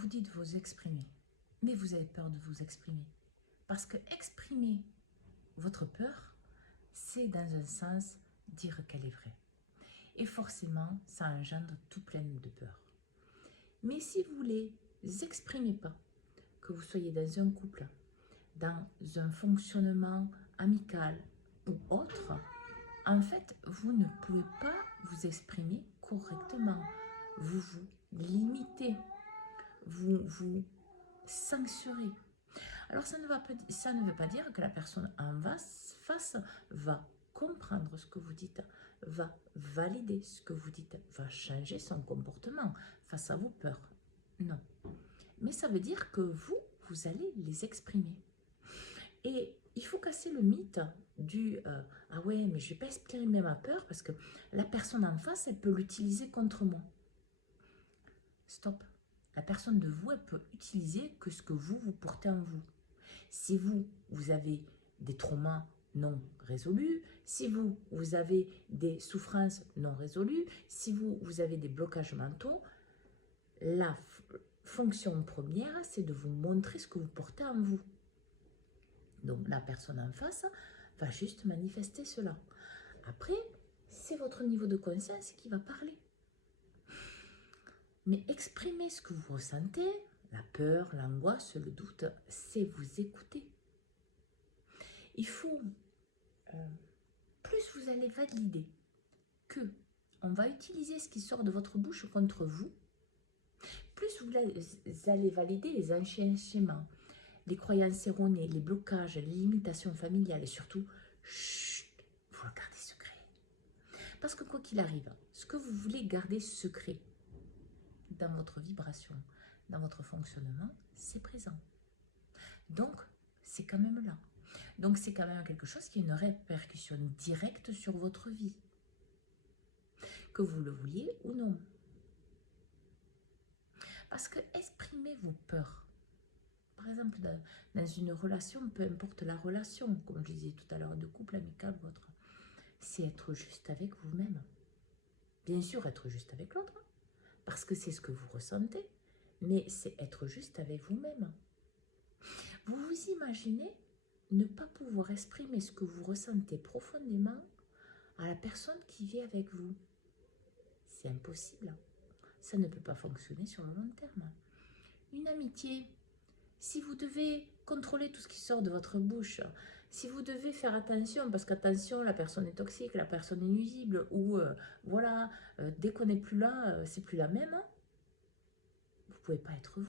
vous dit de vous exprimer, mais vous avez peur de vous exprimer. Parce que exprimer votre peur, c'est dans un sens dire qu'elle est vraie. Et forcément, ça engendre tout plein de peur. Mais si vous ne les exprimez pas, que vous soyez dans un couple, dans un fonctionnement amical ou autre, en fait, vous ne pouvez pas vous exprimer correctement. Vous vous limitez, vous vous censurez. Alors, ça ne veut pas dire que la personne en face va comprendre ce que vous dites, va valider ce que vous dites, va changer son comportement face à vos peurs. Non. Mais ça veut dire que vous allez les exprimer. Et il faut casser le mythe du ah ouais, mais je ne vais pas exprimer ma peur parce que la personne en face, elle peut l'utiliser contre moi. Stop. La personne de vous, elle peut utiliser que ce que vous portez en vous. Si vous avez des traumas non résolus, si vous avez des souffrances non résolues, si vous avez des blocages mentaux, la fonction première, c'est de vous montrer ce que vous portez en vous. Donc la personne en face va juste manifester cela. Après, c'est votre niveau de conscience qui va parler. Mais exprimer ce que vous ressentez, la peur, l'angoisse, le doute, c'est vous écouter. Il faut, plus vous allez valider que on va utiliser ce qui sort de votre bouche contre vous, plus vous allez valider les enchaînements, les croyances erronées, les blocages, les limitations familiales et surtout, chut, vous le gardez secret. Parce que quoi qu'il arrive, ce que vous voulez garder secret dans votre vibration, dans votre fonctionnement, c'est présent. Donc, c'est quand même là. Donc, c'est quand même quelque chose qui a une répercussion directe sur votre vie. Que vous le vouliez ou non. Parce que exprimer vos peurs, par exemple, dans une relation, peu importe la relation, comme je disais tout à l'heure, de couple, amical ou autre, c'est être juste avec vous-même. Bien sûr, être juste avec l'autre, parce que c'est ce que vous ressentez, mais c'est être juste avec vous-même. Vous vous imaginez ne pas pouvoir exprimer ce que vous ressentez profondément à la personne qui vit avec vous. C'est impossible. Ça ne peut pas fonctionner sur le long terme. Une amitié, si vous devez contrôler tout ce qui sort de votre bouche, si vous devez faire attention, parce qu'attention, la personne est toxique, la personne est nuisible, ou voilà, dès qu'on n'est plus là, c'est plus la même, vous ne pouvez pas être vous.